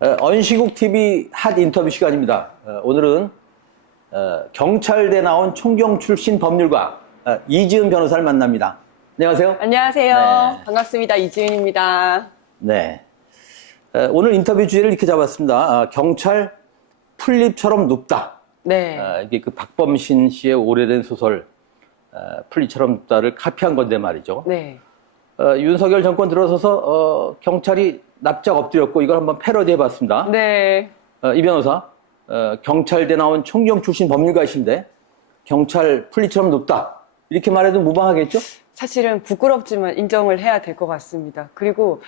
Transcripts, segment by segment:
언시국 TV 핫 인터뷰 시간입니다. 오늘은 경찰대 나온 총경 출신 법률가 이지은 변호사를 만납니다. 안녕하세요. 안녕하세요. 네. 반갑습니다. 이지은입니다. 네. 오늘 인터뷰 주제를 이렇게 잡았습니다. 경찰 풀잎처럼 눕다. 네. 이게 그 박범신 씨의 오래된 소설 풀잎처럼 눕다를 카피한 건데 말이죠. 네. 윤석열 정권 들어서서 경찰이 납작 엎드렸고 이걸 한번 패러디 해봤습니다. 네. 이 변호사, 경찰대 나온 총경 출신 법률가이신데 경찰 풀잎처럼 눕다 이렇게 말해도 무방하겠죠? 사실은 부끄럽지만 인정을 해야 될 것 같습니다. 그리고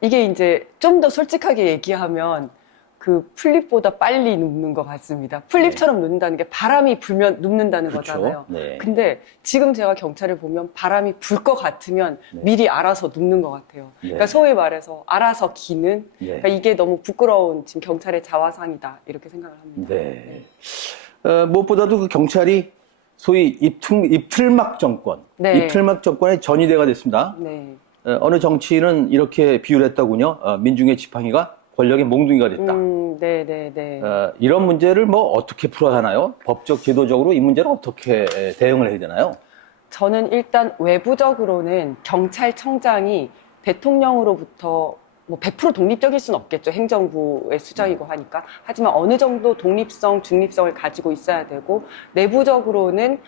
이게 이제 좀 더 솔직하게 얘기하면 그 풀잎보다 빨리 눕는 것 같습니다. 풀잎처럼 눕는다는 게 바람이 불면 눕는다는 그렇죠. 거잖아요. 네. 근데 지금 제가 경찰을 보면 바람이 불 것 같으면 네. 미리 알아서 눕는 것 같아요. 네. 그러니까 소위 말해서 알아서 기는 네. 그러니까 이게 너무 부끄러운 지금 경찰의 자화상이다 이렇게 생각을 합니다. 네. 무엇보다도 그 경찰이 소위 입틀막 정권, 네. 입틀막 정권의 전위대가 됐습니다. 네. 어느 정치인은 이렇게 비유를 했다군요. 민중의 지팡이가 권력의 몽둥이가 됐다. 네. 이런 문제를 뭐 어떻게 풀어야 하나요? 법적, 제도적으로 이 문제를 어떻게 대응을 해야 되나요? 저는 일단 외부적으로는 경찰청장이 대통령으로부터 뭐 100% 독립적일 수는 없겠죠. 행정부의 수장이고 하니까. 하지만 어느 정도 독립성, 중립성을 가지고 있어야 되고 내부적으로는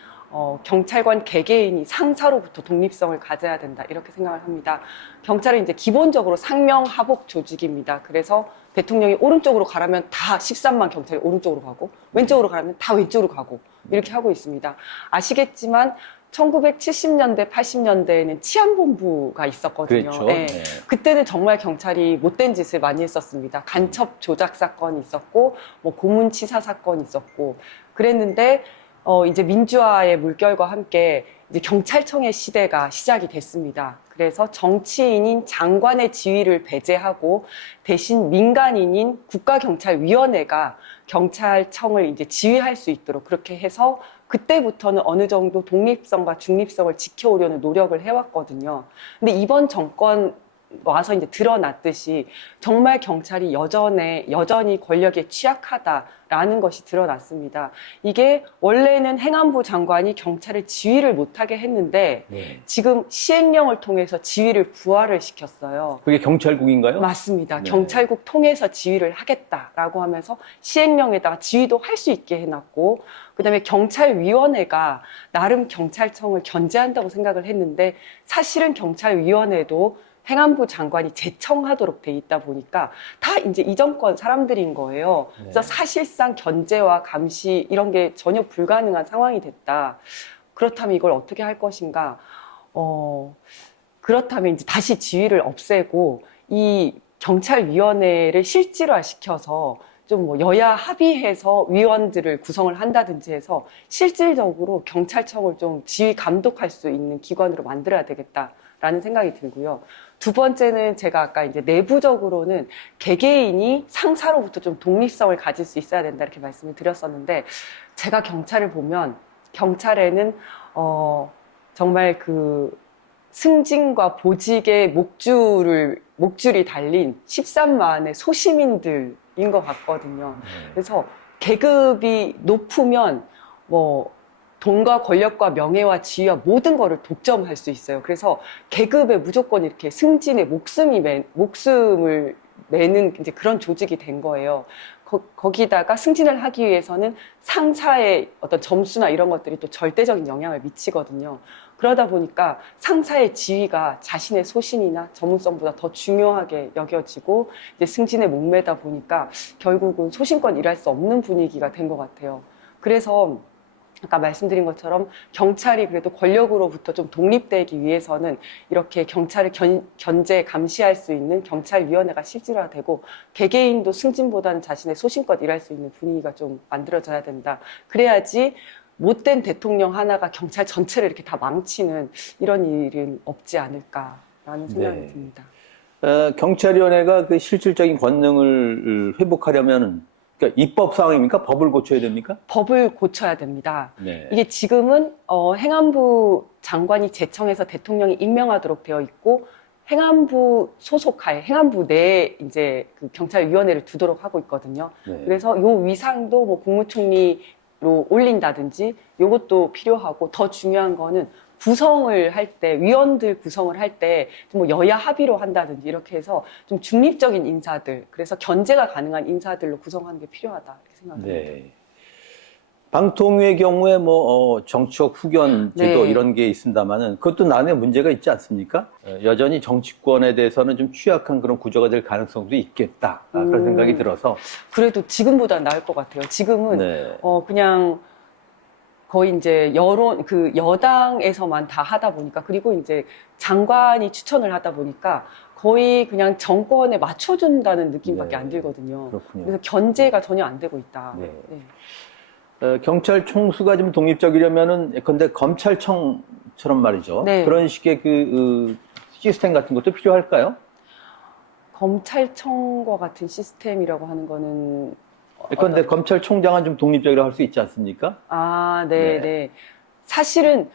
경찰관 개개인이 상사로부터 독립성을 가져야 된다 이렇게 생각을 합니다. 경찰은 이제 기본적으로 상명하복 조직입니다. 그래서 대통령이 오른쪽으로 가라면 다 13만 경찰이 오른쪽으로 가고 왼쪽으로 가라면 다 왼쪽으로 가고 이렇게 하고 있습니다. 아시겠지만 1970년대, 80년대에는 치안본부가 있었거든요. 그렇죠. 네. 네. 그때는 정말 경찰이 못된 짓을 많이 했었습니다. 간첩 조작 사건이 있었고, 뭐 고문치사 사건이 있었고, 그랬는데 이제 민주화의 물결과 함께 이제 경찰청의 시대가 시작이 됐습니다. 그래서 정치인인 장관의 지위를 배제하고 대신 민간인인 국가경찰위원회가 경찰청을 이제 지휘할 수 있도록 그렇게 해서 그때부터는 어느 정도 독립성과 중립성을 지켜오려는 노력을 해왔거든요. 근데 이번 정권 와서 이제 드러났듯이 정말 경찰이 여전히 권력에 취약하다라는 것이 드러났습니다. 이게 원래는 행안부 장관이 경찰을 지휘를 못하게 했는데 네. 지금 시행령을 통해서 지휘를 부활을 시켰어요. 그게 경찰국인가요? 맞습니다. 네. 경찰국 통해서 지휘를 하겠다라고 하면서 시행령에다가 지휘도 할 수 있게 해놨고 그다음에 경찰위원회가 나름 경찰청을 견제한다고 생각을 했는데 사실은 경찰위원회도 행안부 장관이 제청하도록 돼 있다 보니까 다 이제 이 정권 사람들인 거예요. 그래서 네. 사실상 견제와 감시 이런 게 전혀 불가능한 상황이 됐다. 그렇다면 이걸 어떻게 할 것인가? 그렇다면 이제 다시 지위를 없애고 이 경찰위원회를 실질화시켜서 좀 뭐 여야 합의해서 위원들을 구성을 한다든지 해서 실질적으로 경찰청을 좀 지휘 감독할 수 있는 기관으로 만들어야 되겠다라는 생각이 들고요. 두 번째는 제가 아까 이제 내부적으로는 개개인이 상사로부터 좀 독립성을 가질 수 있어야 된다 이렇게 말씀을 드렸었는데 제가 경찰을 보면 경찰에는 정말 그 승진과 보직의 목줄이 달린 13만의 소시민들인 것 같거든요. 그래서 계급이 높으면 뭐 돈과 권력과 명예와 지위와 모든 거를 독점할 수 있어요. 그래서 계급에 무조건 이렇게 승진의 목숨을 매는 이제 그런 조직이 된 거예요. 거기다가 승진을 하기 위해서는 상사의 어떤 점수나 이런 것들이 또 절대적인 영향을 미치거든요. 그러다 보니까 상사의 지위가 자신의 소신이나 전문성보다 더 중요하게 여겨지고 이제 승진에 목매다 보니까 결국은 소신껏 일할 수 없는 분위기가 된 것 같아요. 그래서 아까 말씀드린 것처럼 경찰이 그래도 권력으로부터 좀 독립되기 위해서는 이렇게 경찰을 견제, 감시할 수 있는 경찰위원회가 실질화되고 개개인도 승진보다는 자신의 소신껏 일할 수 있는 분위기가 좀 만들어져야 된다. 그래야지 못된 대통령 하나가 경찰 전체를 이렇게 다 망치는 이런 일은 없지 않을까라는 생각이 네. 듭니다. 경찰위원회가 그 실질적인 권능을 회복하려면 그러니까 입법 상황입니까? 법을 고쳐야 됩니까? 법을 고쳐야 됩니다. 네. 이게 지금은 행안부 장관이 제청해서 대통령이 임명하도록 되어 있고 행안부 소속하에 행안부 내에 이제 그 경찰위원회를 두도록 하고 있거든요. 네. 그래서 요 위상도 뭐 국무총리로 올린다든지 요것도 필요하고 더 중요한 거는 구성을 할 때, 위원들 구성을 할 때 뭐 여야 합의로 한다든지 이렇게 해서 좀 중립적인 인사들, 그래서 견제가 가능한 인사들로 구성하는 게 필요하다 이렇게 생각합니다. 네. 방통위의 경우에 뭐 정치적 후견 제도 네. 이런 게 있습니다만은 그것도 나름의 문제가 있지 않습니까? 여전히 정치권에 대해서는 좀 취약한 그런 구조가 될 가능성도 있겠다 그런 생각이 들어서 그래도 지금보다 나을 것 같아요. 지금은 네. 그냥 거의 이제 여당에서만 다 하다 보니까, 그리고 이제 장관이 추천을 하다 보니까 거의 그냥 정권에 맞춰준다는 느낌밖에 네. 안 들거든요. 그렇군요. 그래서 견제가 전혀 안 되고 있다. 네. 네. 경찰 총수가 좀 독립적이려면은 예컨대 검찰청처럼 말이죠. 네. 그런 식의 그 시스템 같은 것도 필요할까요? 검찰청과 같은 시스템이라고 하는 거는 예컨대 검찰총장은 좀 독립적이라고 할 수 있지 않습니까? 네, 네. 네. 사실은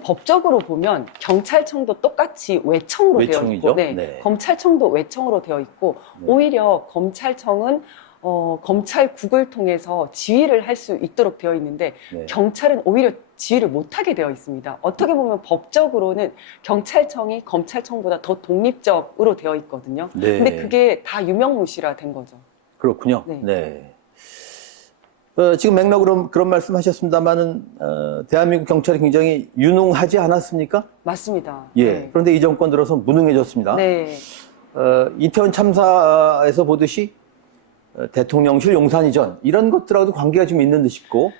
법적으로 보면 경찰청도 똑같이 외청으로 되어 외청이죠. 있고, 네. 네. 검찰청도 외청으로 되어 있고, 네. 오히려 검찰청은 검찰국을 통해서 지휘를 할 수 있도록 되어 있는데, 네. 경찰은 오히려 지휘를 못하게 되어 있습니다. 어떻게 보면 법적으로는 경찰청이 검찰청보다 더 독립적으로 되어 있거든요. 네. 근데 그게 다 유명무실화 된 거죠. 그렇군요. 네. 네. 지금 맥락으로 그런 말씀 하셨습니다만은, 대한민국 경찰이 굉장히 유능하지 않았습니까? 맞습니다. 예. 네. 그런데 이 정권 들어서 무능해졌습니다. 네. 이태원 참사에서 보듯이 대통령실 용산 이전 이런 것들하고도 관계가 좀 있는 듯 싶고,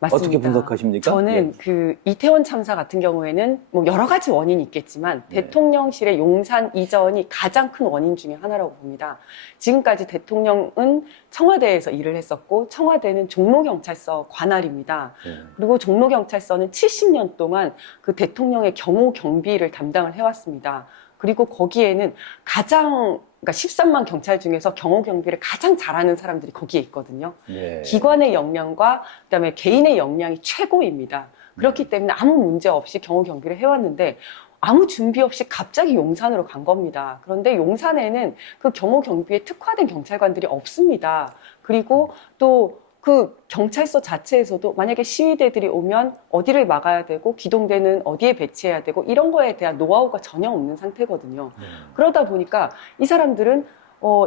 맞습니다. 어떻게 분석하십니까? 저는 예. 그 이태원 참사 같은 경우에는 뭐 여러 가지 원인이 있겠지만 네. 대통령실의 용산 이전이 가장 큰 원인 중에 하나라고 봅니다. 지금까지 대통령은 청와대에서 일을 했었고 청와대는 종로경찰서 관할입니다. 네. 그리고 종로경찰서는 70년 동안 그 대통령의 경호 경비를 담당을 해왔습니다. 그리고 거기에는 그러니까 13만 경찰 중에서 경호 경비를 가장 잘하는 사람들이 거기에 있거든요. 네. 기관의 역량과 그다음에 개인의 역량이 최고입니다. 그렇기 때문에 아무 문제 없이 경호 경비를 해왔는데 아무 준비 없이 갑자기 용산으로 간 겁니다. 그런데 용산에는 그 경호 경비에 특화된 경찰관들이 없습니다. 그리고 또 그 경찰서 자체에서도 만약에 시위대들이 오면 어디를 막아야 되고 기동대는 어디에 배치해야 되고 이런 거에 대한 노하우가 전혀 없는 상태거든요. 네. 그러다 보니까 이 사람들은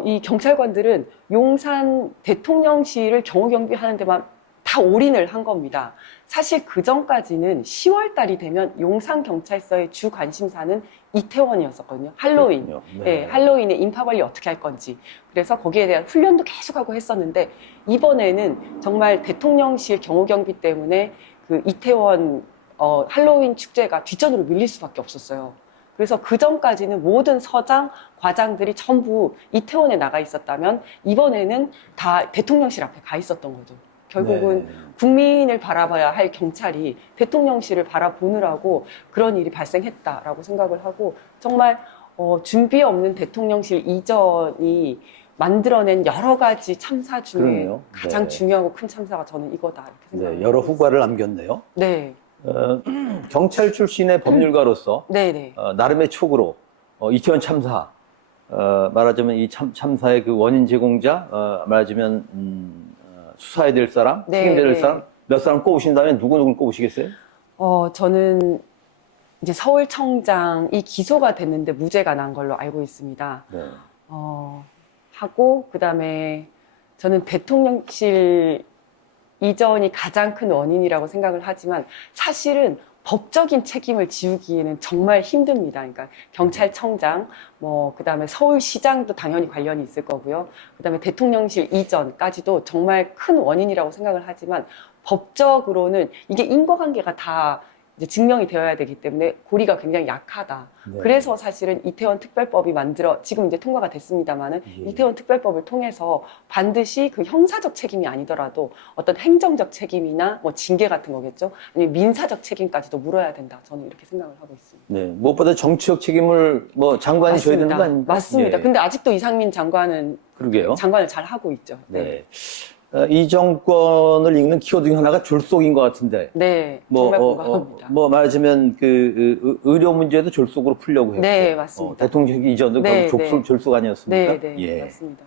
이 경찰관들은 용산 대통령실을 경호경비하는 데만 다 올인을 한 겁니다. 사실 그 전까지는 10월 달이 되면 용산 경찰서의 주 관심사는 이태원이었었거든요. 할로윈. 그렇군요. 네. 네, 할로윈에 인파 관리 어떻게 할 건지. 그래서 거기에 대한 훈련도 계속하고 했었는데 이번에는 정말 대통령실 경호경비 때문에 그 이태원 할로윈 축제가 뒷전으로 밀릴 수밖에 없었어요. 그래서 그 전까지는 모든 서장, 과장들이 전부 이태원에 나가 있었다면 이번에는 다 대통령실 앞에 가 있었던 거죠. 결국은 네. 국민을 바라봐야 할 경찰이 대통령실을 바라보느라고 그런 일이 발생했다라고 생각을 하고 정말 준비 없는 대통령실 이전이 만들어낸 여러 가지 참사 중에 그러네요. 가장 네. 중요하고 큰 참사가 저는 이거다 이렇게 네, 생각합니다. 여러 후과를 남겼네요. 네, 경찰 출신의 법률가로서 네, 네. 나름의 촉으로 이태원 참사 말하자면 이 참사의 그 원인 제공자 말하자면 수사해야 될 사람, 네, 책임져야 될 네. 사람 몇 사람 꼽으신 다음에 누구를 꼽으시겠어요? 저는 이제 서울청장이 기소가 됐는데 무죄가 난 걸로 알고 있습니다. 네. 하고 그다음에 저는 대통령실 이전이 가장 큰 원인이라고 생각을 하지만 사실은 법적인 책임을 지우기에는 정말 힘듭니다. 그러니까 경찰청장, 그다음에 서울시장도 당연히 관련이 있을 거고요. 그다음에 대통령실 이전까지도 정말 큰 원인이라고 생각을 하지만 법적으로는 이게 인과관계가 다 이제 증명이 되어야 되기 때문에 고리가 굉장히 약하다. 네. 그래서 사실은 이태원 특별법이 지금 이제 통과가 됐습니다만은 예. 이태원 특별법을 통해서 반드시 그 형사적 책임이 아니더라도 어떤 행정적 책임이나 징계 같은 거겠죠. 아니면 민사적 책임까지도 물어야 된다. 저는 이렇게 생각을 하고 있습니다. 네, 무엇보다 정치적 책임을 장관이 져야 되는 거 아닙니까? 맞습니다. 예. 근데 아직도 이상민 장관은 그러게요. 장관을 잘 하고 있죠. 네. 이 정권을 이끄는 키워드 중 하나가 졸속인 것 같은데. 네, 뭐, 정말 공감합니다. 뭐 말하자면 의료 문제도 졸속으로 풀려고 했고. 네, 맞습니다. 대통령이 이전도 네, 결국 네. 졸속 아니었습니까? 네, 네, 맞습니다.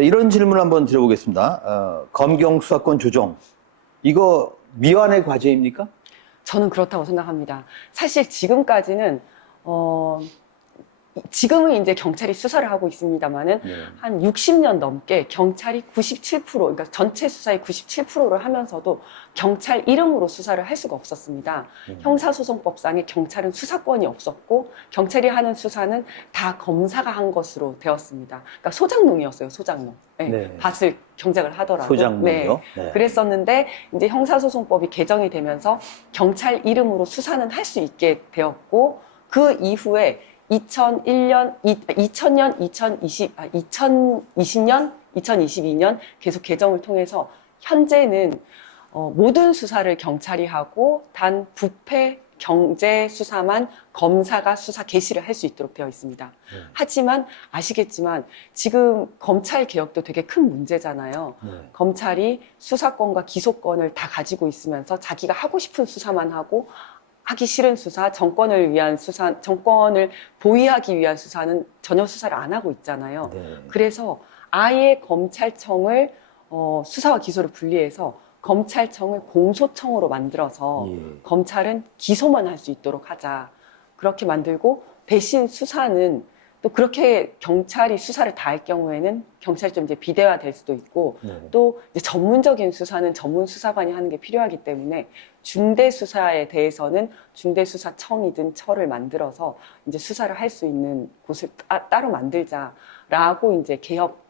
이런 질문을 한번 드려보겠습니다. 검경 수사권 조정. 이거 미완의 과제입니까? 저는 그렇다고 생각합니다. 사실 지금까지는 지금은 이제 경찰이 수사를 하고 있습니다만은 네. 한 60년 넘게 경찰이 97%, 그러니까 전체 수사의 97%를 하면서도 경찰 이름으로 수사를 할 수가 없었습니다. 형사소송법상에 경찰은 수사권이 없었고 경찰이 하는 수사는 다 검사가 한 것으로 되었습니다. 그러니까 소장농이었어요, 소장농. 네. 네. 밭을 경작을 하더라도. 소장농이요? 네. 네. 그랬었는데 이제 형사소송법이 개정이 되면서 경찰 이름으로 수사는 할 수 있게 되었고 그 이후에 2000년, 2020년, 2022년 계속 개정을 통해서 현재는 모든 수사를 경찰이 하고 단 부패 경제 수사만 검사가 수사 개시를 할 수 있도록 되어 있습니다. 하지만 아시겠지만 지금 검찰 개혁도 되게 큰 문제잖아요. 검찰이 수사권과 기소권을 다 가지고 있으면서 자기가 하고 싶은 수사만 하고 하기 싫은 수사, 정권을 위한 수사, 정권을 보위하기 위한 수사는 전혀 수사를 안 하고 있잖아요. 네. 그래서 아예 검찰청을 수사와 기소를 분리해서 검찰청을 공소청으로 만들어서 예. 검찰은 기소만 할 수 있도록 하자. 그렇게 만들고 대신 수사는 또 그렇게 경찰이 수사를 다 할 경우에는 경찰이 좀 이제 비대화될 수도 있고 네. 또 이제 전문적인 수사는 전문 수사관이 하는 게 필요하기 때문에 중대 수사에 대해서는 중대수사청이든 처를 만들어서 이제 수사를 할 수 있는 곳을 따로 만들자라고 이제 개혁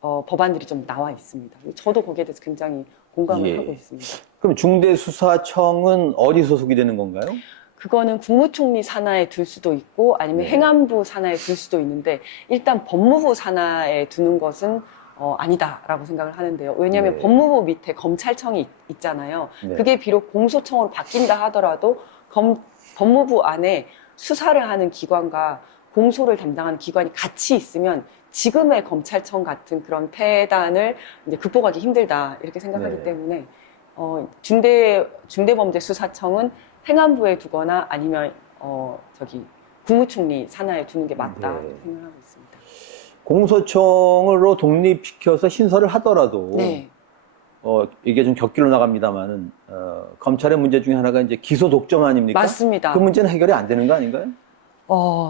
법안들이 좀 나와 있습니다. 저도 거기에 대해서 굉장히 공감을 예. 하고 있습니다. 그럼 중대수사청은 어디 소속이 되는 건가요? 그거는 국무총리 산하에 둘 수도 있고 아니면 네. 행안부 산하에 둘 수도 있는데 일단 법무부 산하에 두는 것은 아니다라고 생각을 하는데요. 왜냐하면 네. 법무부 밑에 검찰청이 있잖아요. 네. 그게 비록 공소청으로 바뀐다 하더라도 법무부 안에 수사를 하는 기관과 공소를 담당하는 기관이 같이 있으면 지금의 검찰청 같은 그런 폐단을 이제 극복하기 힘들다 이렇게 생각하기 네. 때문에 중대범죄수사청은 행안부에 두거나 아니면 국무총리 산하에 두는 게 맞다 네. 이렇게 생각하고 있습니다. 공소청으로 독립시켜서 신설을 하더라도 네. 이게 좀 격길로 나갑니다만은 검찰의 문제 중에 하나가 이제 기소 독점 아닙니까? 맞습니다. 그 문제는 해결이 안 되는 거 아닌가요?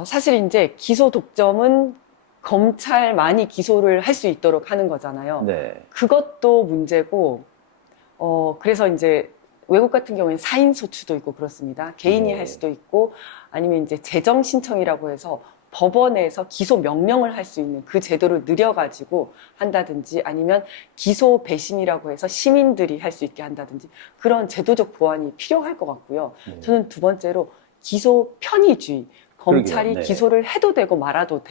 사실 이제 기소 독점은 검찰만이 기소를 할 수 있도록 하는 거잖아요. 네. 그것도 문제고, 그래서 이제 외국 같은 경우에는 사인 소추도 있고 그렇습니다. 개인이 네. 할 수도 있고, 아니면 이제 재정 신청이라고 해서 법원에서 기소 명령을 할 수 있는 그 제도를 늘려가지고 한다든지 아니면 기소 배심이라고 해서 시민들이 할 수 있게 한다든지 그런 제도적 보완이 필요할 것 같고요. 저는 두 번째로 기소 편의주의. 검찰이 그러게요. 네. 기소를 해도 되고 말아도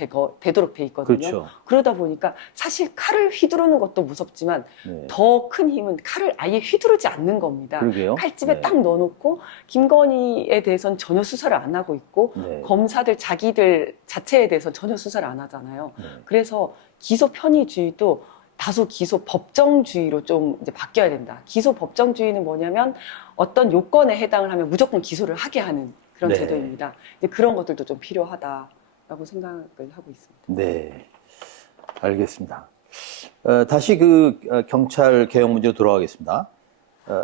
되도록 돼 있거든요. 그렇죠. 그러다 보니까 사실 칼을 휘두르는 것도 무섭지만 네. 더 큰 힘은 칼을 아예 휘두르지 않는 겁니다. 그러게요. 칼집에 네. 딱 넣어놓고 김건희에 대해서는 전혀 수사를 안 하고 있고 네. 검사들 자기들 자체에 대해서 전혀 수사를 안 하잖아요. 네. 그래서 기소 편의주의도 다소 기소 법정주의로 좀 이제 바뀌어야 된다. 기소 법정주의는 뭐냐면 어떤 요건에 해당을 하면 무조건 기소를 하게 하는 그런 네. 제도입니다. 이제 그런 것들도 좀 필요하다라고 생각을 하고 있습니다. 네. 알겠습니다. 다시 경찰 개혁 문제로 돌아가겠습니다.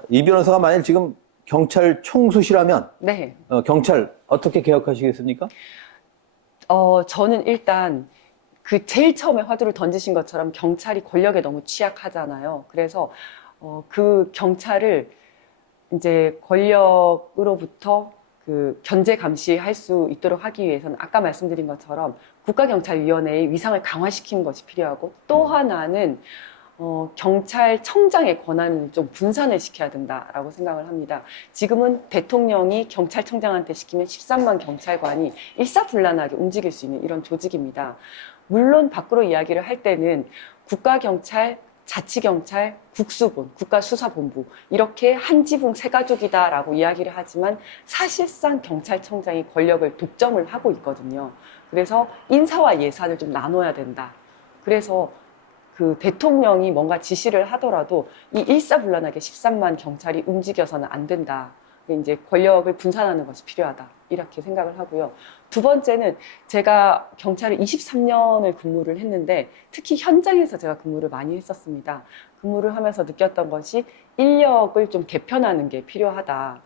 이 변호사가 만약 지금 경찰 총수시라면 네. 경찰 어떻게 개혁하시겠습니까? 저는 일단 그 제일 처음에 화두를 던지신 것처럼 경찰이 권력에 너무 취약하잖아요. 그래서 그 경찰을 이제 권력으로부터 그 견제 감시할 수 있도록 하기 위해서는 아까 말씀드린 것처럼 국가경찰위원회의 위상을 강화시키는 것이 필요하고 또 하나는 경찰청장의 권한을 좀 분산을 시켜야 된다라고 생각을 합니다. 지금은 대통령이 경찰청장한테 시키면 13만 경찰관이 일사불란하게 움직일 수 있는 이런 조직입니다. 물론 밖으로 이야기를 할 때는 국가경찰, 자치경찰, 국수본, 국가수사본부 이렇게 한 지붕 세 가족이다라고 이야기를 하지만 사실상 경찰청장이 권력을 독점을 하고 있거든요. 그래서 인사와 예산을 좀 나눠야 된다. 그래서 그 대통령이 뭔가 지시를 하더라도 이 일사불란하게 13만 경찰이 움직여서는 안 된다. 이제 권력을 분산하는 것이 필요하다. 이렇게 생각을 하고요. 두 번째는 제가 경찰을 23년을 근무를 했는데 특히 현장에서 제가 근무를 많이 했었습니다. 근무를 하면서 느꼈던 것이 인력을 좀 개편하는 게 필요하다.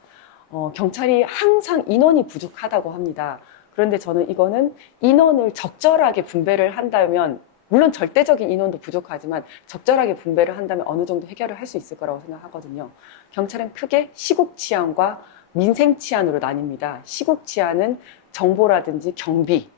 경찰이 항상 인원이 부족하다고 합니다. 그런데 저는 이거는 인원을 적절하게 분배를 한다면 물론 절대적인 인원도 부족하지만 적절하게 분배를 한다면 어느 정도 해결을 할 수 있을 거라고 생각하거든요. 경찰은 크게 시국 치안과 민생 치안으로 나뉩니다. 시국 치안은 정보라든지 경비,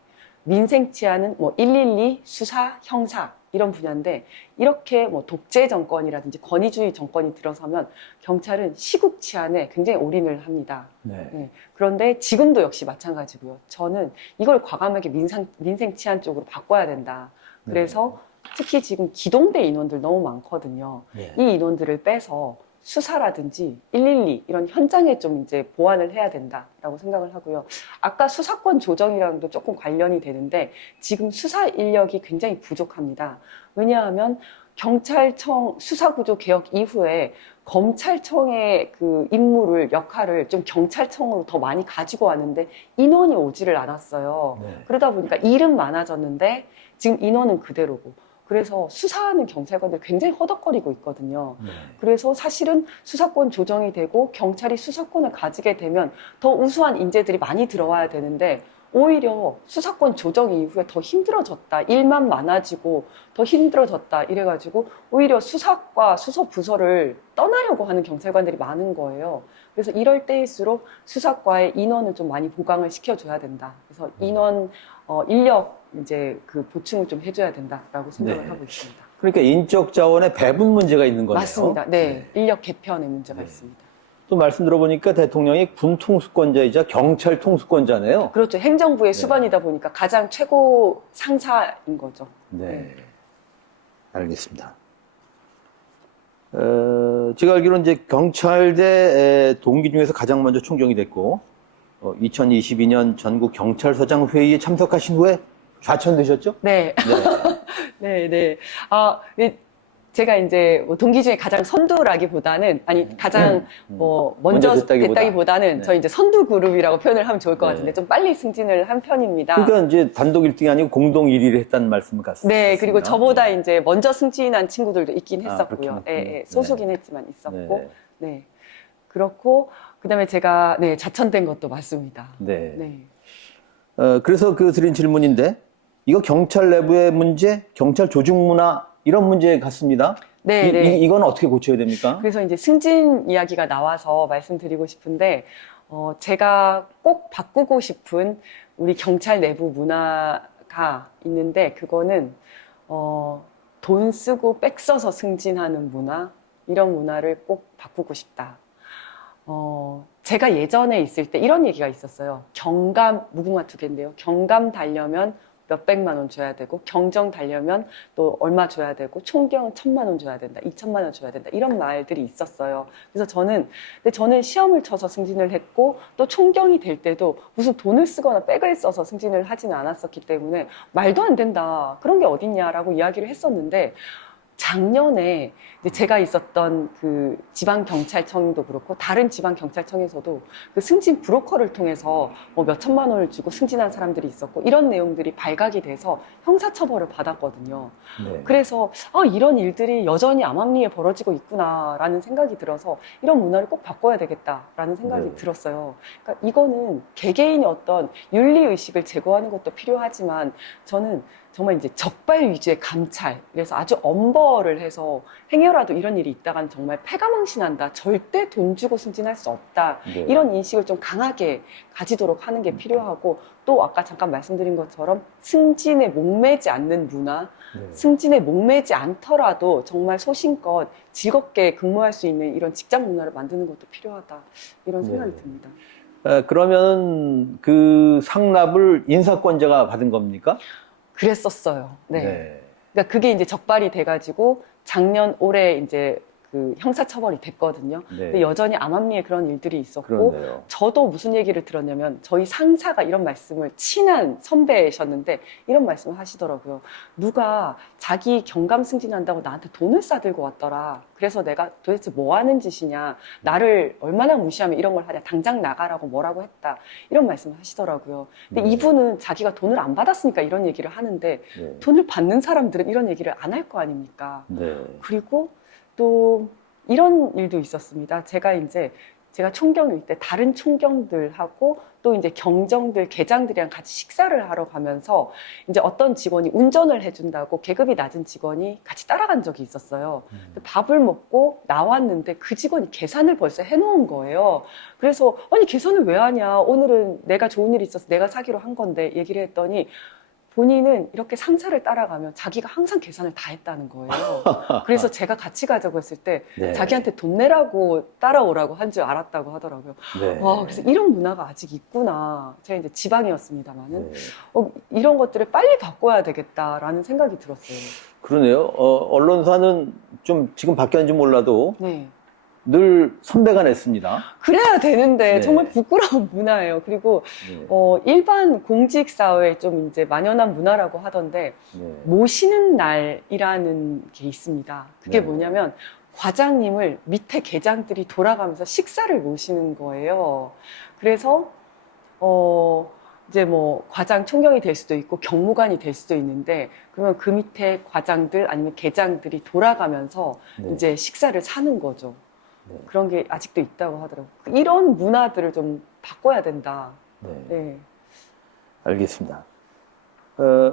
민생 치안은 뭐 112, 수사, 형사 이런 분야인데 이렇게 뭐 독재 정권이라든지 권위주의 정권이 들어서면 경찰은 시국 치안에 굉장히 올인을 합니다. 네. 네. 그런데 지금도 역시 마찬가지고요. 저는 이걸 과감하게 민생 치안 쪽으로 바꿔야 된다. 그래서 특히 지금 기동대 인원들 너무 많거든요. 네. 이 인원들을 빼서 수사라든지 112 이런 현장에 좀 이제 보완을 해야 된다라고 생각을 하고요. 아까 수사권 조정이랑도 조금 관련이 되는데 지금 수사 인력이 굉장히 부족합니다. 왜냐하면 경찰청 수사구조 개혁 이후에 검찰청의 그 임무를, 역할을 좀 경찰청으로 더 많이 가지고 왔는데 인원이 오지를 않았어요. 네. 그러다 보니까 일은 많아졌는데 지금 인원은 그대로고. 그래서 수사하는 경찰관들 굉장히 허덕거리고 있거든요. 네. 그래서 사실은 수사권 조정이 되고 경찰이 수사권을 가지게 되면 더 우수한 인재들이 많이 들어와야 되는데 오히려 수사권 조정 이후에 더 힘들어졌다. 일만 많아지고 더 힘들어졌다. 이래가지고 오히려 수사과 수사부서를 떠나려고 하는 경찰관들이 많은 거예요. 그래서 이럴 때일수록 수사과의 인원을 좀 많이 보강을 시켜줘야 된다. 그래서 인원, 인력 이제 그 보충을 좀 해줘야 된다라고 생각을 네. 하고 있습니다. 그러니까 인적 자원의 배분 문제가 있는 거네요. 맞습니다. 네. 인력 개편의 문제가 네. 있습니다. 또 말씀 들어보니까 대통령이 군 통수권자이자 경찰 통수권자네요. 그렇죠. 행정부의 네. 수반이다 보니까 가장 최고 상사인 거죠. 네. 알겠습니다. 제가 알기로는 이제 경찰대 동기 중에서 가장 먼저 총경이 됐고, 2022년 전국 경찰서장 회의에 참석하신 후에 좌천되셨죠? 네. 네. 네. 아, 제가 이제 뭐 동기 중에 가장 선두라기보다는, 아니, 가장 먼저 됐다기보다는 네. 저희 이제 선두 그룹이라고 표현을 하면 좋을 것 네. 같은데 좀 빨리 승진을 한 편입니다. 그러니까 이제 단독 1등이 아니고 공동 1위를 했다는 말씀을 같습니다. 네, 그리고 저보다 이제 먼저 승진한 친구들도 있긴 했었고요. 그렇긴 예, 예, 했군요. 소수긴 했지만 있었고. 네. 네. 그렇고, 그 다음에 제가, 네, 자천된 것도 맞습니다. 네. 네. 그래서 드린 질문인데, 이거 경찰 내부의 문제, 경찰 조직 문화, 이런 문제 같습니다. 네, 네. 이건 어떻게 고쳐야 됩니까? 그래서 이제 승진 이야기가 나와서 말씀드리고 싶은데, 제가 꼭 바꾸고 싶은 우리 경찰 내부 문화가 있는데, 그거는, 돈 쓰고 백 써서 승진하는 문화, 이런 문화를 꼭 바꾸고 싶다. 제가 예전에 있을 때 이런 얘기가 있었어요. 경감, 무궁화 두 개인데요. 경감 달려면 몇백만 원 줘야 되고, 경정 달려면 또 얼마 줘야 되고, 총경은 1,000만 원 줘야 된다, 2,000만 원 줘야 된다, 이런 말들이 있었어요. 그래서 근데 저는 시험을 쳐서 승진을 했고, 또 총경이 될 때도 무슨 돈을 쓰거나 백을 써서 승진을 하지는 않았었기 때문에 말도 안 된다, 그런 게 어딨냐라고 이야기를 했었는데, 작년에 이제 제가 있었던 그 지방경찰청도 그렇고 다른 지방경찰청에서도 그 승진 브로커를 통해서 뭐 몇천만 원을 주고 승진한 사람들이 있었고 이런 내용들이 발각이 돼서 형사처벌을 받았거든요. 네. 그래서 이런 일들이 여전히 암암리에 벌어지고 있구나라는 생각이 들어서 이런 문화를 꼭 바꿔야 되겠다라는 생각이 네. 들었어요. 그러니까 이거는 개개인의 어떤 윤리의식을 제고하는 것도 필요하지만 저는 정말 이제 적발 위주의 감찰, 그래서 아주 엄벌을 해서 행여라도 이런 일이 있다가는 정말 패가망신한다, 절대 돈 주고 승진할 수 없다, 네. 이런 인식을 좀 강하게 가지도록 하는 게 필요하고, 또 아까 잠깐 말씀드린 것처럼 승진에 목매지 않는 문화, 네. 승진에 목매지 않더라도 정말 소신껏 즐겁게 근무할 수 있는 이런 직장 문화를 만드는 것도 필요하다, 이런 생각이 네. 듭니다. 그러면 그 상납을 인사권자가 받은 겁니까? 그랬었어요. 네. 그러니까 그게 이제 적발이 돼가지고 작년 올해 이제 그 형사처벌이 됐거든요. 네. 근데 여전히 암암리에 그런 일들이 있었고, 그렇네요. 저도 무슨 얘기를 들었냐면 저희 상사가 이런 말씀을, 친한 선배셨는데 이런 말씀을 하시더라고요. 누가 자기 경감 승진한다고 나한테 돈을 싸들고 왔더라. 그래서 내가 도대체 뭐 하는 짓이냐, 나를 얼마나 무시하면 이런 걸 하냐, 당장 나가라고 뭐라고 했다, 이런 말씀을 하시더라고요. 근데 네. 이분은 자기가 돈을 안 받았으니까 이런 얘기를 하는데, 네. 돈을 받는 사람들은 이런 얘기를 안 할 거 아닙니까? 네. 그리고 또 이런 일도 있었습니다. 제가 총경일 때 다른 총경들하고 또 이제 경정들, 계장들이랑 같이 식사를 하러 가면서 이제 어떤 직원이 운전을 해준다고 계급이 낮은 직원이 같이 따라간 적이 있었어요. 밥을 먹고 나왔는데 그 직원이 계산을 벌써 해놓은 거예요. 그래서 아니 계산을 왜 하냐? 오늘은 내가 좋은 일이 있어서 내가 사기로 한 건데, 얘기를 했더니 본인은 이렇게 상사를 따라가면 자기가 항상 계산을 다 했다는 거예요. 그래서 제가 같이 가자고 했을 때 네. 자기한테 돈 내라고 따라오라고 한 줄 알았다고 하더라고요. 네. 와, 그래서 이런 문화가 아직 있구나. 제가 이제 지방이었습니다만은 네. 이런 것들을 빨리 바꿔야 되겠다라는 생각이 들었어요. 그러네요. 언론사는 좀 지금 바뀌었는지 몰라도 네. 늘 선배가 냈습니다. 그래야 되는데 네. 정말 부끄러운 문화예요. 그리고 네. 일반 공직 사회에 좀 이제 만연한 문화라고 하던데, 네. 모시는 날이라는 게 있습니다. 그게 네. 뭐냐면 과장님을 밑에 계장들이 돌아가면서 식사를 모시는 거예요. 그래서 이제 뭐 과장 총경이 될 수도 있고 경무관이 될 수도 있는데, 그러면 그 밑에 과장들 아니면 계장들이 돌아가면서 네. 이제 식사를 사는 거죠. 네. 그런 게 아직도 있다고 하더라고요. 이런 문화들을 좀 바꿔야 된다. 네. 네. 알겠습니다.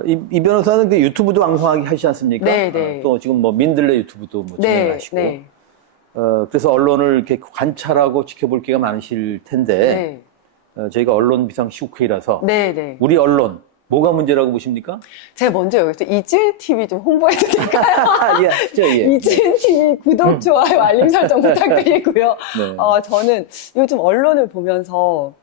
이 변호사는 그 유튜브도 왕성하게 하시지 않습니까? 네, 네. 또 지금 뭐 민들레 유튜브도 뭐 진행하시고. 네. 그래서 언론을 이렇게 관찰하고 지켜볼 기회가 많으실 텐데, 저희가 언론 비상 시국회의라서 네. 네. 우리 언론 뭐가 문제라고 보십니까? 제가 먼저 여기서 이지은 TV 좀 홍보해도 될까요? 예. 이지은 TV 구독, 좋아요, 알림 설정 부탁드리고요. 네. 저는 요즘 언론을 보면서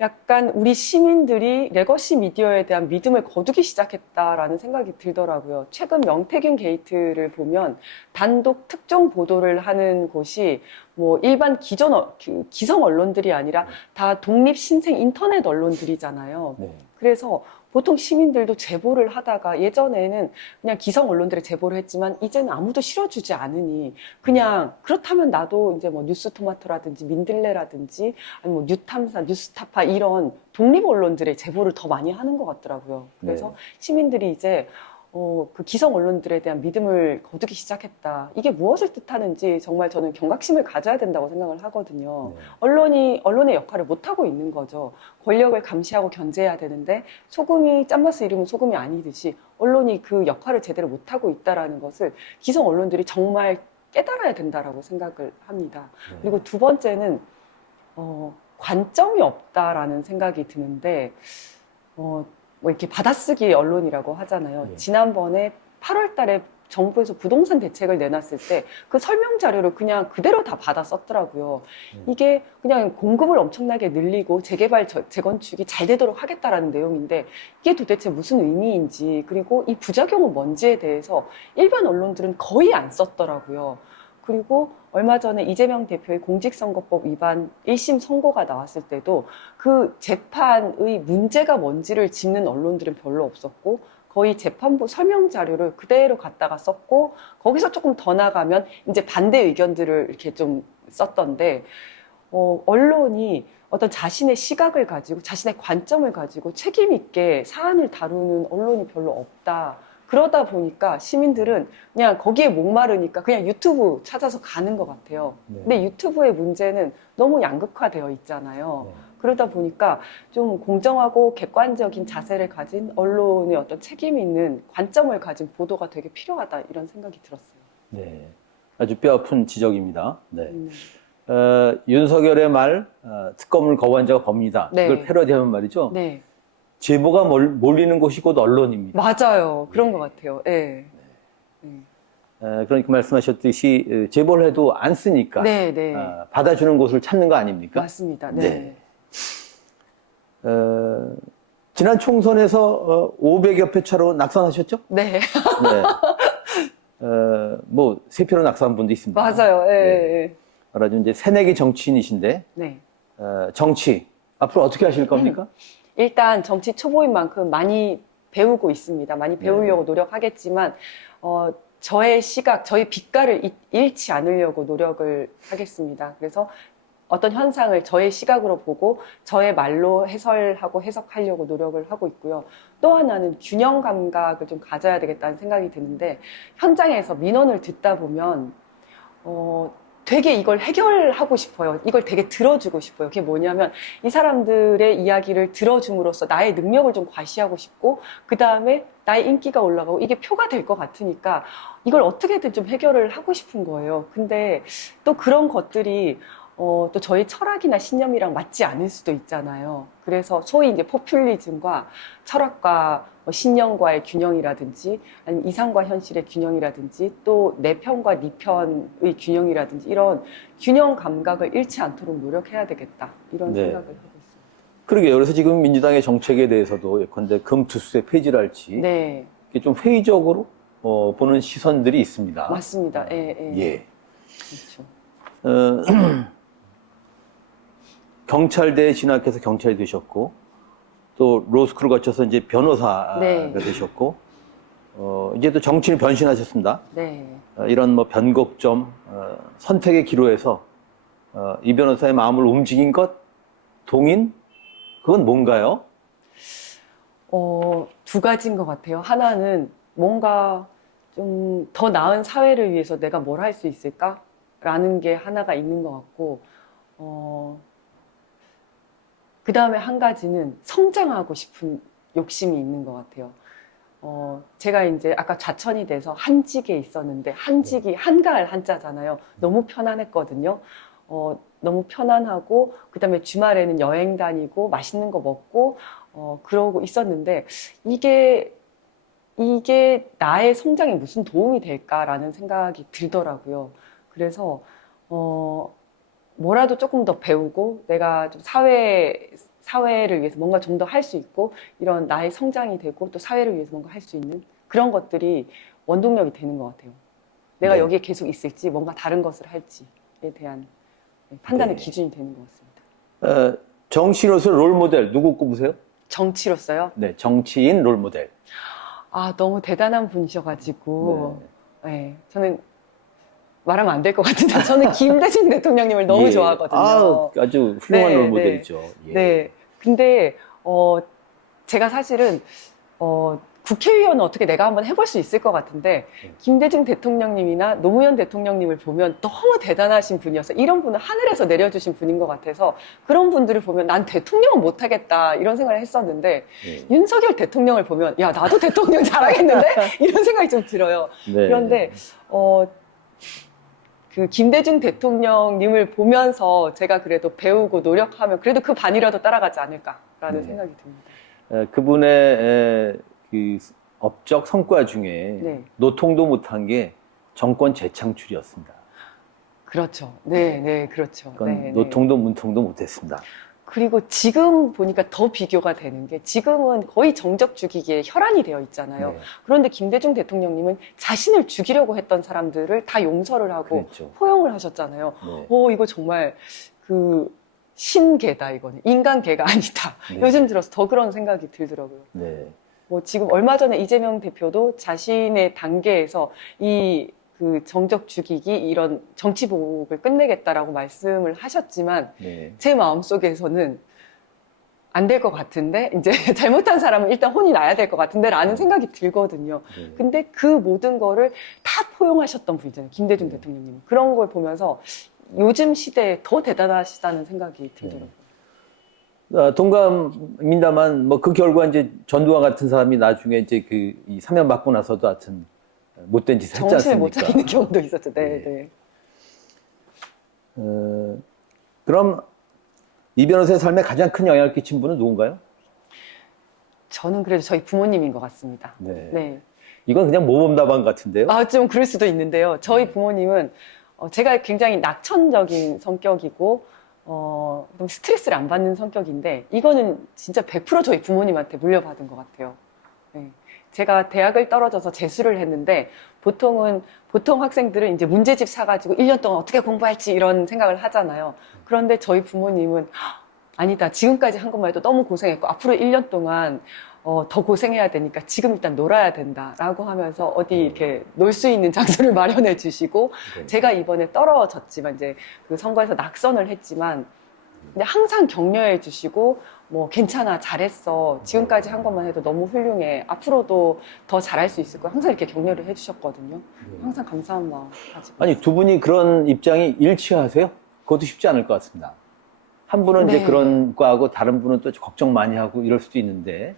약간 우리 시민들이 레거시 미디어에 대한 믿음을 거두기 시작했다라는 생각이 들더라고요. 최근 명태균 게이트를 보면 단독 특종 보도를 하는 곳이 뭐 일반 기성 언론들이 아니라 다 독립 신생 인터넷 언론들이잖아요. 네. 그래서 보통 시민들도 제보를 하다가, 예전에는 그냥 기성 언론들이 제보를 했지만 이제는 아무도 실어주지 않으니 그냥 그렇다면 나도 이제 뭐 뉴스토마토라든지 민들레라든지 아니면 뭐 뉴탐사, 뉴스타파 이런 독립 언론들의 제보를 더 많이 하는 것 같더라고요. 그래서 네. 시민들이 이제 그 기성 언론들에 대한 믿음을 거두기 시작했다. 이게 무엇을 뜻하는지 정말 저는 경각심을 가져야 된다고 생각을 하거든요. 네. 언론의 역할을 못하고 있는 거죠. 권력을 감시하고 견제해야 되는데 소금이 짠맛을 잃으면 소금이 아니듯이 언론이 그 역할을 제대로 못하고 있다는 것을 기성 언론들이 정말 깨달아야 된다라고 생각을 합니다. 네. 그리고 두 번째는 관점이 없다라는 생각이 드는데, 뭐 이렇게 받아쓰기 언론이라고 하잖아요. 네. 지난번에 8월 달에 정부에서 부동산 대책을 내놨을 때 그 설명 자료를 그냥 그대로 다 받아 썼더라고요. 이게 그냥 공급을 엄청나게 늘리고 재개발, 재건축이 잘 되도록 하겠다라는 내용인데, 이게 도대체 무슨 의미인지, 그리고 이 부작용은 뭔지에 대해서 일반 언론들은 거의 안 썼더라고요. 그리고 얼마 전에 이재명 대표의 공직선거법 위반 1심 선고가 나왔을 때도 그 재판의 문제가 뭔지를 짚는 언론들은 별로 없었고, 거의 재판부 설명 자료를 그대로 갖다가 썼고, 거기서 조금 더 나가면 이제 반대 의견들을 이렇게 좀 썼던데, 언론이 어떤 자신의 시각을 가지고 자신의 관점을 가지고 책임 있게 사안을 다루는 언론이 별로 없다. 그러다 보니까 시민들은 그냥 거기에 목마르니까 그냥 유튜브 찾아서 가는 것 같아요. 네. 근데 유튜브의 문제는 너무 양극화되어 있잖아요. 네. 그러다 보니까 좀 공정하고 객관적인 자세를 가진 언론의 어떤 책임 있는 관점을 가진 보도가 되게 필요하다, 이런 생각이 들었어요. 네. 아주 뼈아픈 지적입니다. 네. 음. 윤석열의 말, 특검을 거부한 자가 법이다. 네. 이걸 패러디하면 말이죠. 네, 제보가 몰리는 곳이 곧 언론입니다. 맞아요. 그런 것 같아요. 네. 그러니까 말씀하셨듯이 제보를 해도 안 쓰니까 네, 네. 받아주는 곳을 찾는 거 아닙니까? 맞습니다. 네. 지난 총선에서 500여 표 차로 낙선하셨죠? 네. 네. 뭐 세표로 낙서한 분도 있습니다. 맞아요. 예, 네. 예. 말하자면 이제 새내기 정치인이신데 네. 정치 앞으로 어떻게 하실 겁니까? 일단 정치 초보인 만큼 많이 배우고 있습니다. 많이 배우려고 노력하겠지만, 저의 시각, 저의 빛깔을 잃지 않으려고 노력을 하겠습니다. 그래서 어떤 현상을 저의 시각으로 보고 저의 말로 해설하고 해석하려고 노력을 하고 있고요. 또 하나는 균형 감각을 좀 가져야 되겠다는 생각이 드는데, 현장에서 민원을 듣다 보면 되게 이걸 해결하고 싶어요. 이걸 되게 들어주고 싶어요. 그게 뭐냐면 이 사람들의 이야기를 들어줌으로써 나의 능력을 좀 과시하고 싶고, 그 다음에 나의 인기가 올라가고 이게 표가 될 것 같으니까 이걸 어떻게든 좀 해결을 하고 싶은 거예요. 근데 또 그런 것들이 또 저희 철학이나 신념이랑 맞지 않을 수도 있잖아요. 그래서 소위 이제 포퓰리즘과 철학과 신념과의 균형이라든지, 아니면 이상과 현실의 균형이라든지, 또 내 편과 네 편의 균형이라든지, 이런 균형 감각을 잃지 않도록 노력해야 되겠다. 이런 네. 생각을 하고 있습니다. 그러게요. 그래서 지금 민주당의 정책에 대해서도 예컨대 금투세 폐지를 할지 네, 이렇게 좀 회의적으로 보는 시선들이 있습니다. 맞습니다. 예, 예. 예. 그렇죠. 경찰대에 진학해서 경찰이 되셨고, 또 로스쿨을 거쳐서 이제 변호사가 네. 되셨고, 이제 또 정치를 변신하셨습니다. 네. 이런 뭐 변곡점, 선택의 기로에서 이 변호사의 마음을 움직인 것, 동인? 그건 뭔가요? 두 가지인 것 같아요. 하나는 뭔가 좀 더 나은 사회를 위해서 내가 뭘 할 수 있을까라는 게 하나가 있는 것 같고, 그 다음에 한 가지는 성장하고 싶은 욕심이 있는 것 같아요. 제가 이제 아까 좌천이 돼서 한직에 있었는데, 한직이 한가할 한자잖아요. 너무 편안했거든요. 너무 편안하고, 그 다음에 주말에는 여행 다니고, 맛있는 거 먹고, 그러고 있었는데, 이게 나의 성장에 무슨 도움이 될까라는 생각이 들더라고요. 그래서, 뭐라도 조금 더 배우고, 내가 좀 사회를 위해서 뭔가 좀 더 할 수 있고, 이런 나의 성장이 되고, 또 사회를 위해서 뭔가 할 수 있는 그런 것들이 원동력이 되는 것 같아요. 내가 네. 여기에 계속 있을지, 뭔가 다른 것을 할지에 대한 판단의 네. 기준이 되는 것 같습니다. 정치인으로서 롤모델, 누구 꼽으세요? 정치로서요? 네, 정치인 롤모델. 아, 너무 대단한 분이셔가지고, 네, 저는 말하면 안 될 것 같은데, 저는 김대중 대통령님을 너무 예. 좋아하거든요. 아주 훌륭한 네, 롤모델이죠. 예. 네. 근데, 제가 사실은, 국회의원은 어떻게 내가 한번 해볼 수 있을 것 같은데, 김대중 대통령님이나 노무현 대통령님을 보면 너무 대단하신 분이어서, 이런 분은 하늘에서 내려주신 분인 것 같아서, 그런 분들을 보면 난 대통령은 못하겠다, 이런 생각을 했었는데, 예. 윤석열 대통령을 보면, 야, 나도 대통령 잘하겠는데? 이런 생각이 좀 들어요. 네. 그런데, 그 김대중 대통령님을 보면서 제가 그래도 배우고 노력하면 그래도 그 반이라도 따라가지 않을까라는 네. 생각이 듭니다. 그분의 그 업적 성과 중에 네. 노통도 못한 게 정권 재창출이었습니다. 그렇죠. 네, 네, 그렇죠. 그건 네, 네. 노통도 문통도 못했습니다. 그리고 지금 보니까 더 비교가 되는 게, 지금은 거의 정적 죽이기에 혈안이 되어 있잖아요. 네. 그런데 김대중 대통령님은 자신을 죽이려고 했던 사람들을 다 용서를 하고 그랬죠. 포용을 하셨잖아요. 네. 이거 정말 그 신계다, 이거는. 인간계가 아니다. 네. 요즘 들어서 더 그런 생각이 들더라고요. 네. 지금 얼마 전에 이재명 대표도 자신의 단계에서 그 정적 죽이기, 이런 정치 보복을 끝내겠다라고 말씀을 하셨지만, 네. 제 마음속에서는 안 될 것 같은데, 이제 잘못한 사람은 일단 혼이 나야 될 것 같은데 라는 생각이 들거든요. 네. 근데 그 모든 거를 다 포용하셨던 분이잖아요, 김대중 네. 대통령님. 그런 걸 보면서 요즘 시대에 더 대단하시다는 생각이 들더라고요. 동감입니다만 뭐 그 결과 이제 전두환 같은 사람이 나중에 이제 이 사면 받고 나서도 하여튼 못된 짓을 했지 정신을 못 않습니까? 차리는 경우도 있었죠. 네, 네. 네. 그럼 이 변호사의 삶에 가장 큰 영향을 끼친 분은 누군가요? 저는 그래도 저희 부모님인 것 같습니다. 네. 네. 이건 그냥 모범답안 같은데요? 좀 그럴 수도 있는데요. 저희 부모님은, 제가 굉장히 낙천적인 성격이고, 좀 스트레스를 안 받는 성격인데, 이거는 진짜 100% 저희 부모님한테 물려받은 것 같아요. 네. 제가 대학을 떨어져서 재수를 했는데 보통 학생들은 이제 문제집 사가지고 1년 동안 어떻게 공부할지 이런 생각을 하잖아요. 그런데 저희 부모님은 아니다. 지금까지 한 것만 해도 너무 고생했고 앞으로 1년 동안 더 고생해야 되니까 지금 일단 놀아야 된다라고 하면서 어디 이렇게 놀 수 있는 장소를 마련해 주시고 제가 이번에 떨어졌지만 이제 그 선거에서 낙선을 했지만 근데 항상 격려해 주시고 뭐 괜찮아 잘했어 지금까지 한 것만 해도 너무 훌륭해 앞으로도 더 잘할 수 있을 거야 항상 이렇게 격려를 해 주셨거든요. 항상 감사한 마음 가지고 아니, 두 분이 그런 입장이 일치하세요? 그것도 쉽지 않을 것 같습니다. 한 분은 이제 네. 그런 거하고 다른 분은 또 걱정 많이 하고 이럴 수도 있는데.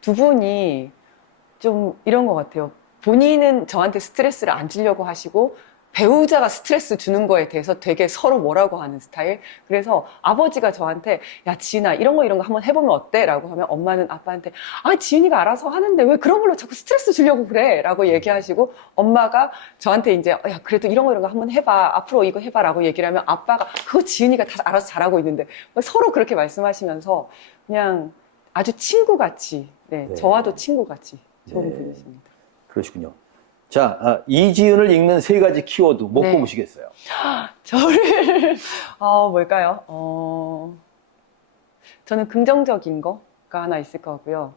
두 분이 좀 이런 것 같아요. 본인은 저한테 스트레스를 안 주려고 하시고 배우자가 스트레스 주는 거에 대해서 되게 서로 뭐라고 하는 스타일. 그래서 아버지가 저한테 야 지은아 이런 거 한번 해보면 어때? 라고 하면 엄마는 아빠한테 아 지은이가 알아서 하는데 왜 그런 걸로 자꾸 스트레스 주려고 그래? 라고 얘기하시고 엄마가 저한테 이제 야 그래도 이런 거 한번 해봐. 앞으로 이거 해봐 라고 얘기를 하면 아빠가 그거 지은이가 다 알아서 잘하고 있는데 서로 그렇게 말씀하시면서 그냥 아주 친구같이 네, 네. 저와도 친구같이 좋은 네. 분이십니다. 그러시군요. 자, 이지은을 읽는 세 가지 키워드 못 네. 꼽으시겠어요? 저를 뭘까요? 저는 긍정적인 거가 하나 있을 것 같고요.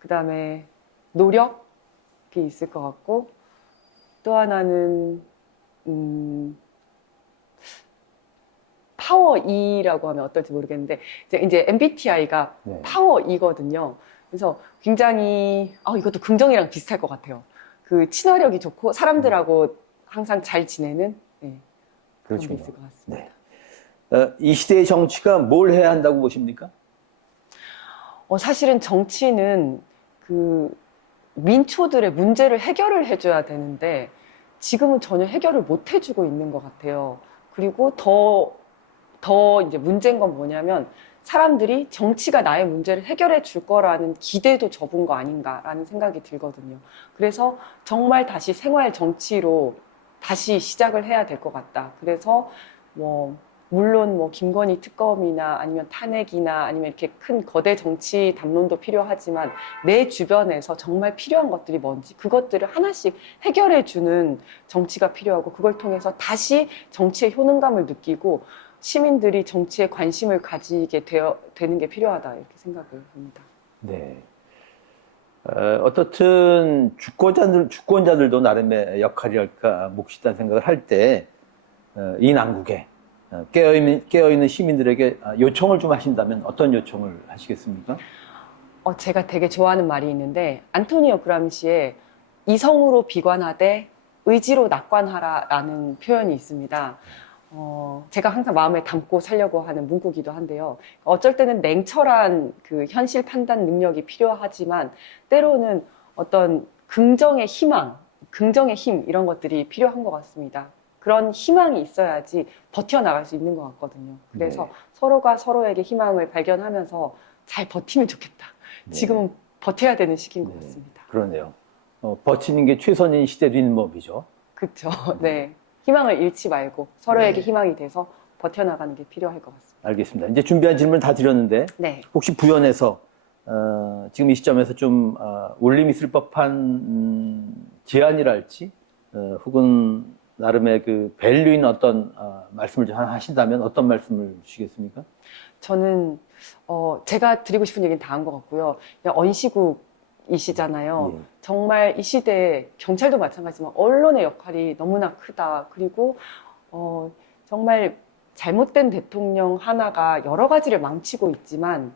그 다음에 노력이 있을 것 같고 또 하나는 파워 E라고 하면 어떨지 모르겠는데 이제 MBTI가 네. 파워 E거든요. 그래서 굉장히 이것도 긍정이랑 비슷할 것 같아요. 그 친화력이 좋고 사람들하고 항상 잘 지내는 그런 게 그렇군요. 있을 것 같습니다. 네. 이 시대의 정치가 뭘 해야 한다고 보십니까? 사실은 정치는 그 민초들의 문제를 해결을 해줘야 되는데 지금은 전혀 해결을 못 해주고 있는 것 같아요. 그리고 더 이제 문제인 건 뭐냐면 사람들이 정치가 나의 문제를 해결해 줄 거라는 기대도 접은 거 아닌가라는 생각이 들거든요. 그래서 정말 다시 생활 정치로 다시 시작을 해야 될 것 같다. 그래서 물론 김건희 특검이나 아니면 탄핵이나 아니면 이렇게 큰 거대 정치 담론도 필요하지만 내 주변에서 정말 필요한 것들이 뭔지 그것들을 하나씩 해결해 주는 정치가 필요하고 그걸 통해서 다시 정치의 효능감을 느끼고 시민들이 정치에 관심을 가지게 되는 게 필요하다 이렇게 생각을 합니다. 네. 어떻든 주권자들도 나름의 역할이랄까 몫이 있다는 생각을 할 때 이 난국에 깨어있는 시민들에게 요청을 좀 하신다면 어떤 요청을 하시겠습니까? 제가 되게 좋아하는 말이 있는데 안토니오 그람시의 이성으로 비관하되 의지로 낙관하라라는 표현이 있습니다. 제가 항상 마음에 담고 살려고 하는 문구기도 한데요. 어쩔 때는 냉철한 그 현실 판단 능력이 필요하지만 때로는 어떤 긍정의 희망, 긍정의 힘 이런 것들이 필요한 것 같습니다. 그런 희망이 있어야지 버텨나갈 수 있는 것 같거든요. 그래서 네. 서로가 서로에게 희망을 발견하면서 잘 버티면 좋겠다. 네. 지금은 버텨야 되는 시기인 것 네. 같습니다. 그러네요. 버티는 게 최선인 시대도 있는 법이죠. 그렇죠. 네. 희망을 잃지 말고 서로에게 네. 희망이 돼서 버텨나가는 게 필요할 것 같습니다. 알겠습니다. 이제 준비한 질문 다 드렸는데 네. 혹시 부연해서 지금 이 시점에서 좀 울림 있을 법한 제안이랄지 혹은 나름의 그 밸류인 어떤 말씀을 좀 하나 하신다면 어떤 말씀을 주시겠습니까? 저는 제가 드리고 싶은 얘기는 다 한 것 같고요. 언시국이시잖아요. 예. 정말 이 시대에 경찰도 마찬가지지만 언론의 역할이 너무나 크다. 그리고 정말 잘못된 대통령 하나가 여러 가지를 망치고 있지만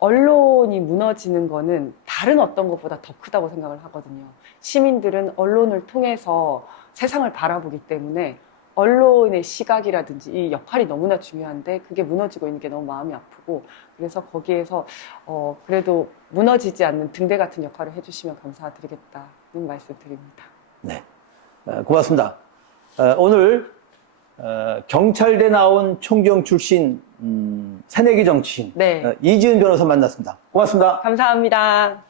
언론이 무너지는 거는 다른 어떤 것보다 더 크다고 생각을 하거든요. 시민들은 언론을 통해서 세상을 바라보기 때문에 언론의 시각이라든지 이 역할이 너무나 중요한데 그게 무너지고 있는 게 너무 마음이 아프고 그래서 거기에서 그래도 무너지지 않는 등대 같은 역할을 해주시면 감사드리겠다는 말씀 드립니다. 네, 고맙습니다. 오늘 경찰대 나온 총경 출신 새내기 정치인 네. 이지은 변호사 만났습니다. 고맙습니다. 감사합니다.